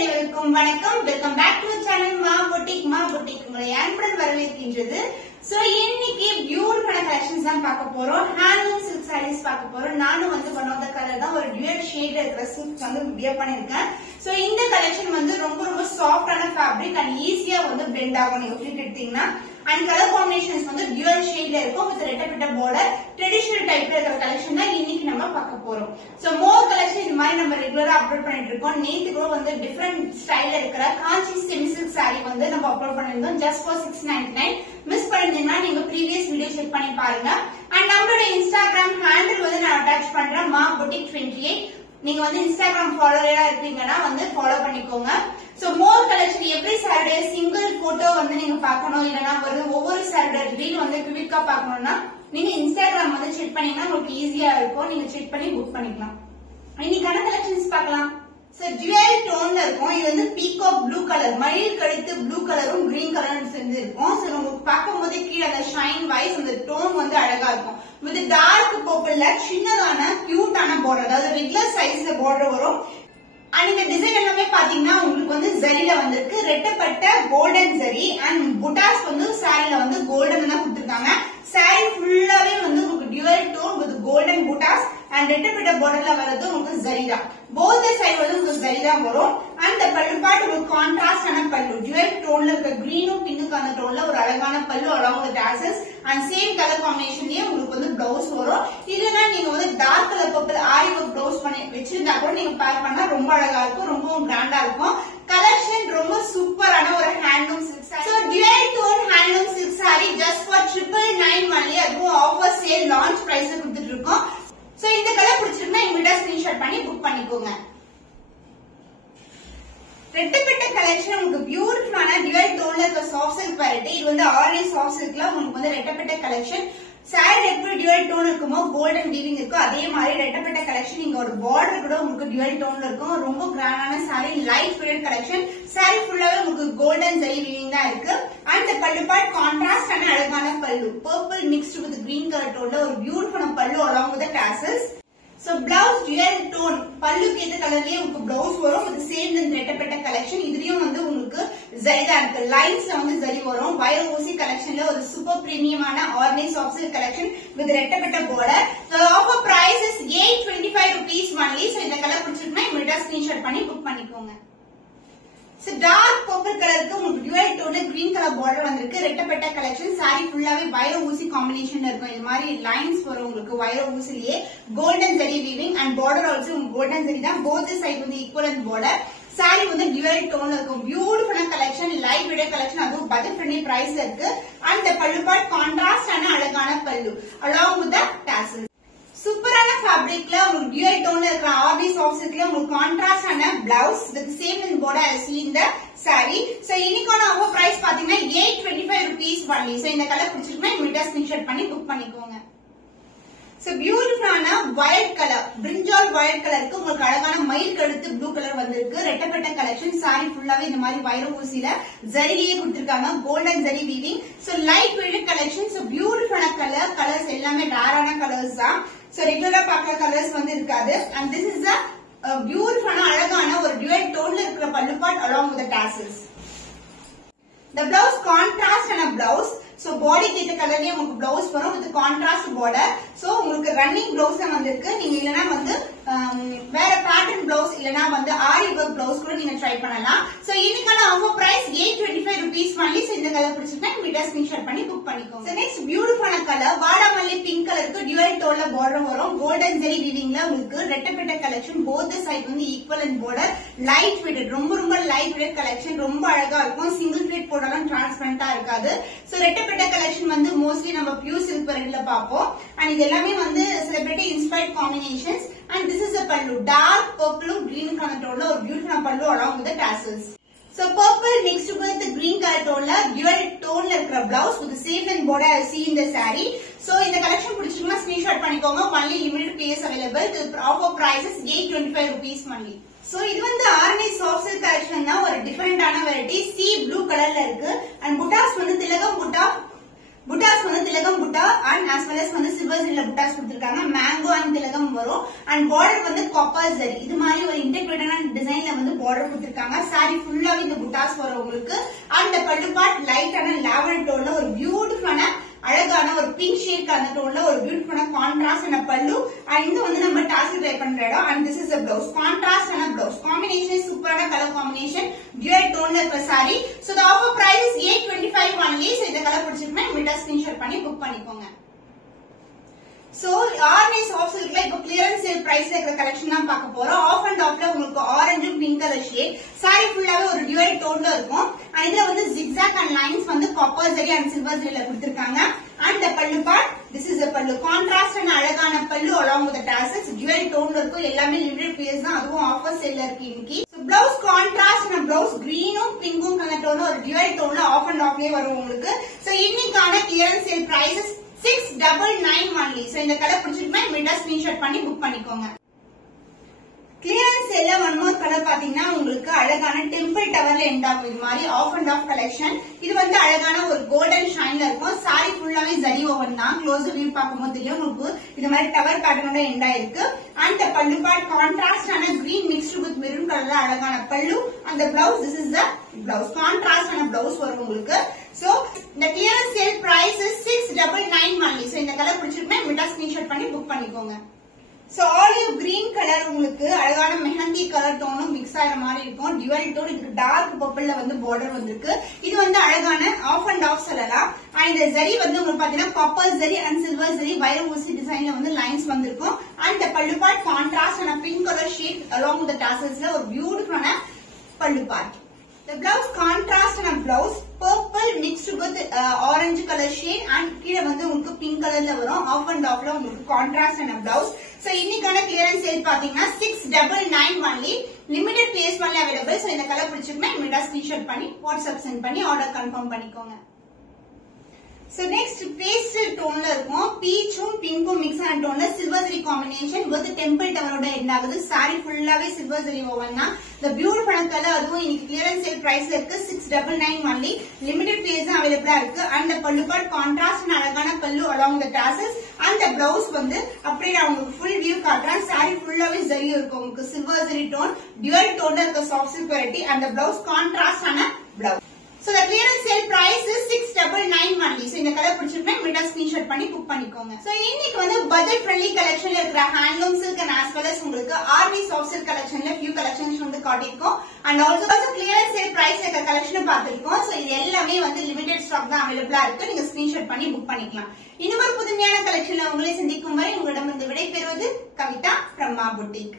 அனைவருக்கும் வணக்கம். Welcome back to channel மா பொட்டிக் உங்களை அன்புடன் வரவேற்கின்றது. சோ இன்னைக்கு பியூட்டிஃபுல்லான கலெக்ஷன்ஸ் தான் பார்க்க போறோம். ஹேண்ட்லூம் சில்க் சாரீஸ் பார்க்க போறோம். நானும் வந்து ஒன் ஆஃப் த கலர் தான் ஒரு டியூயல் ஷேட்ல இருக்கிற சில்க் வந்து வியர் பண்ணிருக்கேன். சோ இந்த கலெக்ஷன் வந்து ரொம்ப சாஃப்டான ஃபேப்ரிக் அண்ட் ஈஸியா வந்து பெண்ட் ஆகும். நீங்க எப்படி எடுத்தீங்கன்னா அண்ட் கலர் காம்பினேஷன்ஸ் வந்து டியூயல் ஷேட்ல இருக்கும் வித் ரெட்டபிட்ட பார்டர். ட்ரெடிஷனல் டைப்ல இருக்கிற கலெக்ஷன் தான் இன்னைக்கு நம்ம பார்க்க போறோம். சோ மோர் கலெக்ஷன் இந்த மாதிரி நம்ம ரெகுலரா அப்லோட் பண்ணிட்டு இருக்கோம். நேத்து கூட வந்து டிஃபரெண்ட் ஸ்டைல்ல இருக்கிற காஞ்சி செமி சில்க் சாரி வந்து நம்ம அப்லோட் பண்ணிருந்தோம் ஜஸ்ட் ஃபார் 699. மிஸ் பண்ணிருந்தீங்கன்னா நீங்க ப்ரீவியஸ் வீடியோ செக் பண்ணி பாருங்க. அண்ட் நம்மளோட இன்ஸ்டாகிராம் ஹேண்டில் வந்து நான் அட்டாச் பண்றேன் மா பொட்டிக் 28. நீங்க வந்து இன்ஸ்டாகிராம் ஃபாலோவரா இருக்கீங்கன்னா வந்து ஃபாலோ பண்ணிக்கோங்க. சோ மோர் collection every Saturday single photo வந்து நீங்க பார்க்கணும், இல்லனா வந்து ஒவ்வொரு சாட்டர்டே ரீல் வந்து குவிக்கா பார்க்கணும்னா நீங்க இன்ஸ்டாகிராம் வந்து செக் பண்ணீங்கன்னா உங்களுக்கு ஈஸியா இருக்கும். நீங்க செக் பண்ணி புக் பண்ணிக்கலாம். இன்னைக்கான கலெக்ஷன்ஸ் பார்க்கலாம். சோ ஜுவல் டோன்ல இருக்கும். இது வந்து பீகாக் ப்ளூ கலர், மயில் கழுத்து ப்ளூ கலரும் கிரீன் கலரும் சேர்ந்து இருக்கும். சோ உங்களுக்கு பார்க்கும்போது கீழே அந்த ஷைன் வைஸ் அந்த டோன் வந்து அழகா இருக்கும். வித் டார்க் பர்பிள்ல சின்னதான கியூட்டான பார்டர், அதாவது ரெகுலர் சைஸ்ல பார்டர் வரும். அண்ட் இந்த டிசைன் எல்லாமே பாத்தீங்கன்னா உங்களுக்கு வந்து ஜரில வந்திருக்கு. ரெட்டப்பட்ட கோல்டன் ஜரி அண்ட் புட்டாஸ் வந்து சாரில வந்து கோல்டன் தான் கொடுத்திருக்காங்க. சாரி ஃபுல்லாவே வந்து உங்களுக்கு dual tone with golden buttas and ரெட்டப்பட்ட பார்டர்ல வரது உங்களுக்கு ஜரி தான். போத் சைடு வந்து உங்களுக்கு ஜரி தான் வரும். அண்ட் பல்லு பார்ட் உங்களுக்கு கான்ட்ராஸ்டான பல்லு, டியூவல் டோன்ல இருக்க கிரீனும் பிங்க்குக்கான டோன்ல ஒரு அழகான pallu along with tassels and same colour காம்பினேஷன்லயே உங்களுக்கு வந்து பிளவுஸ் வரும். இல்லனா நீங்க வந்து dark colour purple aari work blouse பண்ணி வச்சிருந்தா கூட நீங்க பேர் பண்ணா ரொம்ப அழகா இருக்கும், ரொம்பவும் கிராண்டா இருக்கும். கலெக்ஷன் ரொம்ப சூப்பரான ஒரு handloom silk sari. So dual tone handloom silk sari just for 999 only. அதுவும் ஆஃபர் சேல் லான்ச் பிரைஸ் கொடுத்துட்டு இருக்கோம். சோ இந்த கலர் பிடிச்சிருந்தா இமிடியா ஸ்கிரீன்ஷாட் பண்ணி புக் பண்ணிக்கோங்க. ரெட்டப்பட்ட கலெக்ஷன் உங்களுக்கு பியூட்டிஃபுல்லான டியூவல் டோன்ல இருக்க சாஃப்ட் சில்க் வெரைட்டி. இது வந்து ஆரஞ்சு சாஃப்ட் சில்க்ல உங்களுக்கு வந்து ரெட்டப்பட்ட கலெக்ஷன். சாரி எப்படி டியூவல் டோன் இருக்குமோ கோல்டன் வீவிங் இருக்கும், அதே மாதிரி ரெட்டப்பட்ட கலெக்ஷன். இங்க ஒரு பார்டர் கூட உங்களுக்கு டியூவல் டோன்ல இருக்கும். ரொம்ப கிராண்டான sorry, light weight collection. Sari ஃபுல்லாவே உங்களுக்கு கோல்டன் ஜரி வீவிங் தான் இருக்கு. அண்ட் பல்லு பார்ட் கான்ட்ராஸ்ட் ஆன அழகான pallu, purple mixed with green colour டோன்ல ஒரு பியூட்டிஃபுல்லான pallu along with tassels. So blouse dual tone பல்லுக்கு ஏத்த கலர்லயே உங்களுக்கு பிளவுஸ் வரும். வித் சேம் ரெட்டப்பட்ட கலெக்ஷன். இதுலயும் வந்து உங்களுக்கு ஜரி தான் இருக்கு, லைன்ஸ்ல வந்து ஜரி வரும். வயர் ஊசி கலெக்ஷன்ல ஒரு சூப்பர் பிரீமியமான ஆர்கனைஸ் சாஃப்ட் சில்க் கலெக்ஷன் வித் ரெட்டப்பட்ட border. So offer price is 825 rupees only. So இந்த கலர் பிடிச்சிருந்தா இமிடியா ஸ்கிரீன்ஷாட் பண்ணி புக் பண்ணிக்கோங்க. சோ டார்க் பர்பிள் கலருக்கு உங்களுக்கு டியூவல் டோன்ல கிரீன் கலர் பார்டர் வந்திருக்கு. ரெட்டப்பட்ட கலெக்ஷன். சாரி ஃபுல்லாவே வயர் ஊசி காம்பினேஷன்ல இருக்கும். இது மாதிரி லைன்ஸ் வரும் உங்களுக்கு வயர் ஊசிலேயே. Golden zari weaving and border also golden zari தான். போத் சைடு வந்து ஈக்குவலன்ட் பார்டர். சாரி வந்து டியூவல் டோன்ல இருக்கும். பியூட்டிஃபுல்லான கலெக்ஷன், லைட் வீடியோ கலெக்ஷன். அதுவும் பட்ஜெட் ஃப்ரெண்ட்லி பிரைஸ்ல இருக்கு. அண்ட் பல்லு பார்ட் கான்ட்ராஸ்ட் ஆன அழகான pallu along with the dazzle. சூப்பரான ஃபேப்ரிக்ல உங்களுக்கு டியூவல் டோன்ல இருக்கிற ஆர்டி சாஃப்ட் சில்க்ல உங்களுக்கு கான்ட்ராஸ்ட் ஆன blouse with same in border as seen the saree. So இன்னைக்கான ஆஃபர் பிரைஸ் பாத்தீங்கன்னா 825 rupees only. சோ இந்த கலர் பிடிச்சிருந்தா இமிடியா ஸ்கிரீன்ஷாட் பண்ணி புக் பண்ணிக்கோங்க. சோ பியூட்டிஃபுல்லான வயலட் கலர், பிரிஞ்சால் வயலட் கலருக்கு உங்களுக்கு அழகான மயில் கழுத்து ப்ளூ கலர் வந்திருக்கு. ரெட்டப்பட்ட கலெக்ஷன். சாரி ஃபுல்லாவே இந்த மாதிரி வயர் ஊசில ஜரிலேயே கொடுத்திருக்காங்க, golden zari weaving. So light weight collection. So பியூட்டிஃபுல்லான கலர்ஸ் எல்லாமே ரேரான கலர்ஸ் தான். சோ ரெகுலரா பார்க்குற கலர்ஸ் வந்து இருக்காது. அண்ட் திஸ் இஸ் a பியூட்டிஃபுல்லான அழகான ஒரு டியூவல் டோன்ல இருக்கிற பல்லு part along with the tassels. The blouse contrast and a blouse. So body கேட்ட கலர்லயே உங்களுக்கு பிளவுஸ் வரும் வித் கான்ட்ராஸ்ட் பார்டர். சோ உங்களுக்கு ரன்னிங் பிளவுஸ் தான் வந்திருக்கு. நீங்க இல்லனா வந்து வேற பேட்டர்ன் பிளவுஸ் இல்லனா வந்து ஆரி வர்க் பிளவுஸ் கூட நீங்க ட்ரை பண்ணலாம். சோ இன்னைக்கான offer price 825 rupees only. So இந்த கலர் பிடிச்சிருந்தா இமிடியா ஸ்கிரீன்ஷாட் பண்ணி புக் பண்ணிக்கோங்க. சோ நெக்ஸ்ட் பியூட்டிஃபுல்லான கலர் வாடாமல்லி பிங்க் கலருக்கு டியூவல் டோன்ல பார்டர் வரும். கோல்டன் ஜரி வீவிங்ல உங்களுக்கு ரெட்டப்பட்ட கலெக்ஷன். போத் சைடு வந்து ஈக்குவலன்ட் பார்டர், லைட் வெயிட், ரொம்ப லைட் வெயிட் கலெக்ஷன். ரொம்ப அழகா இருக்கும். சிங்கிள் த்ரெட் போட்டாலும் டிரான்ஸ்பரண்டா இருக்காது. சோ ரெட்டப்பட்ட கலெக்ஷன் வந்து மோஸ்ட்லி நம்ம பியூர் சில்க் வெரைட்டில பாப்போம். அண்ட் இது எல்லாமே வந்து celebrity inspired combinations. And this is a பல்லு, டார்க் பர்பிளும் கிரீன் கலர் டோன்ல ஒரு பியூட்டிஃபுல் பல்லு along with the tassels. So purple mixed with green color டோன்ல dual டோன்ல இருக்கிற blouse with the same and border as seen in the saree. So இந்த collection பிடிச்சிருந்தா screenshot பண்ணிக்கோங்க. only limited pairs available. The offer price is 825 rupees only. So இது வந்து organise soft silk collection தான். ஒரு டிஃபரெண்டான variety. C blue கலர்ல இருக்கு. And புட்டாஸ் வந்து திலகம் புட்டா Butas வந்து திலகம் புட்டா and as well as வந்து சில்வர் ஜரில புட்டாஸ் கொடுத்திருக்காங்க. மேங்கோ and திலகம் வரும் and border வந்து காப்பர் ஜரி. இது மாதிரி ஒரு இன்டெகிரேட்டடான டிசைன்ல வந்து பார்டர் கொடுத்திருக்காங்க. சாரி ஃபுல்லாவே இந்த புட்டாஸ் வரும் உங்களுக்கு. அந்த பல்லு பார்ட் லைட்டான லாவெண்டர் டோன்ல ஒரு பியூட்டிஃபுல்லான அழகான ஒரு பிங்க் ஷேட் கலர் டோன்ல ஒரு பியூட்டிஃபுல்லான கான்ட்ராஸ்டான பல்லு. அண்ட் இது வந்து நம்ம டாசல் ட்ரை பண்ற இடம். And this is a blouse. கான்ட்ராஸ்டான blouse. Combination சூப்பரான கலர் காம்பினேஷன். டியூயல் டோன்ல இருக்க sorry. So the offer price is 825 only. So இந்த கலர் பிடிச்சிருந்தா இமிடியா ஸ்கிரீன்ஷாட் பண்ணி புக் பண்ணிக்கோங்க. சோ ஆர்னி சாஃப்ட் சில்க்ல இப்ப கிளியரன்ஸ் சேல் பிரைஸ்ல இருக்கிற கலெக்ஷன் தான் பார்க்க போறோம். ஆஃப் அண்ட் ஆஃப்ல உங்களுக்கு orange pink colour shade. Sari ஃபுல்லாவே ஒரு டியூயல் டோன்ல இருக்கும். அண்ட் இதுல வந்து zigzag அண்ட் லைன்ஸ் வந்து காப்பர் ஜரி அண்ட் சில்வர் ஜரில கொடுத்திருக்காங்க. And the pallu part this is a pallu. Contrast and அழகான pallu along with the tassels. Dual டோன்ல இருக்கும். எல்லாமே லிமிடெட் பீஸ் தான். அதுவும் ஆஃபர் சேல்ல இருக்கு இன்னைக்கு. So blouse contrast and blouse கிரீனும் பிங்கும் கலர் டோன்ல ஒரு டியூயல் டோன்ல ஆஃப் அண்ட் ஆஃப்லயே வரும் உங்களுக்கு. சோ இன்னைக்கான clearance sale price 699 only. So இந்த கலர் பிடிச்சிருந்தா இமிடியா ஸ்கிரீன்ஷாட் பண்ணி புக் பண்ணிக்கோங்க. கிளியரன்ஸ் சேல்ல ஒன் மோர் கலர் பாத்தீங்கன்னா உங்களுக்கு அழகான டெம்பிள் டவர்ல எண்ட் ஆகும். இது மாதிரி ஆஃப் அண்ட் ஆஃப் கலெக்ஷன். இது வந்து அழகான ஒரு கோல்டன் ஷைன்ல இருக்கும். சாரி ஃபுல்லாவே ஜரி ஓவன் தான். க்ளோஸ் வியூ பார்க்கும்போது தெரியும் உங்களுக்கு இது மாதிரி டவர் பேட்டர்னோட எண்ட் ஆயிருக்கு. அண்ட் பல்லு பார்ட் கான்ட்ராஸ்டான கிரீன் மிக்ஸ்டு வித் மெரூன் கலர்ல அழகான பல்லு. அந்த blouse this is the blouse. கான்ட்ராஸ்டான பிளவுஸ் வரும் உங்களுக்கு. சோ இந்த clearance sale price 699 only. So இந்த கலர் பிடிச்சிருந்தா இமிடியா ஸ்கிரீன்ஷாட் பண்ணி புக் பண்ணிக்கோங்க. சோ ஆலிவ் கிரீன் கலர் உங்களுக்கு அழகான மெஹந்தி கலர் டோனும் மிக்ஸ் ஆகிற மாதிரி இருக்கும். டியூயல் டோன் இதுக்கு டார்க் பர்பிள்ல வந்து பார்டர் வந்திருக்கு. இது வந்து அழகான ஆஃப் அண்ட் ஆஃப் சொல்லலாம். அண்ட் இந்த ஜரி வந்து உங்களுக்கு பாத்தீங்கன்னா copper zari and silver zari வைர ஊசி டிசைன்ல வந்து லைன்ஸ் வந்திருக்கும். அண்ட் பல்லு பார்ட் கான்ட்ராஸ்ட் ஆன pink colour shade along with டாசல்ஸ்ல ஒரு பியூட்டிஃபுல்லான pallu part. The blouse contrast and a blouse purple mixed with orange color shade and கீழ வந்து உங்களுக்கு பிங்க் கலர்ல வரும். ஆஃப் அண்ட் ஆஃப்ல உங்களுக்கு contrast and a blouse. So இன்னைக்கான கிளியரன்ஸ் சேல் பாத்தீங்கன்னா 699 only. லிமிடெட் பிளேஸ் ஒன்ல அவைலபிள். சோ இந்த கலர் பிடிச்சிருந்தா இமிடியா ஸ்கிரீன்ஷாட் பண்ணி வாட்ஸ்அப் சென்ட் பண்ணி ஆர்டர் கன்ஃபார்ம் பண்ணிக்கோங்க. சோ நெக்ஸ்ட் பேஸ்டல் டோன்ல இருக்கும். பீச்சும் பிங்க்கும் மிக்ஸ் ஆன டோன்ல silver zari combination with temple டவரோட எண்ட் ஆகுது. சாரி ஃபுல்லாவே சில்வர் ஜரி ஓவன் தான். இந்த பியூட்டிஃபுல் கலர் அதுவும் இன்னைக்கு கிளியரன்ஸ் சேல் பிரைஸ்ல இருக்கு. 699 only. லிமிடெட் பீஸ் தான் அவைலபிளா இருக்கு. அண்ட் பல்லு பார்ட் கான்ட்ராஸ்ட் அழகான pallu along with the tassels. அந்த பிளவுஸ் வந்து அப்படியே நான் உங்களுக்கு ஃபுல் வியூ காட்டுறேன். சாரி ஃபுல்லாவே ஜரி இருக்கும். உங்களுக்கு சில்வர் ஜரி டோன் டியூயல் டோன்ல இருக்க சாஃப்ட் சில்க் வெரைட்டி. அந்த பிளவுஸ் கான்ட்ராஸ்ட் ஆன blouse. So the clearance sale price is 699 only. So இந்த கலர் பிடிச்சிருந்தா இமிடியா ஸ்கிரீன்ஷாட் பண்ணி புக் பண்ணிக்கோங்க. So இன்னைக்கு வந்து பட்ஜெட் ஃப்ரெண்ட்லி கலெக்ஷன்ல இருக்கிற handloom silk and as well as உங்களுக்கு ஆர்வி சாஃப்ட் சில்க் கலெக்ஷன்ல few கலெக்ஷன்ஸ் வந்து காட்டியிருக்கோம். And also clearance sale price இருக்கிற கலெக்ஷனை பார்த்திருக்கோம். So இது எல்லாமே வந்து லிமிடெட் ஸ்டாக் தான் அவைலபிளா இருக்கு. நீங்க ஸ்கிரீன்ஷாட் பண்ணி புக் பண்ணிக்கலாம். இன்னொரு புதுமையான கலெக்ஷன்ல உங்களை சந்திக்கும் வரை உங்களிடமிருந்து விடை பெறுவது கவிதா from Ma Boutique.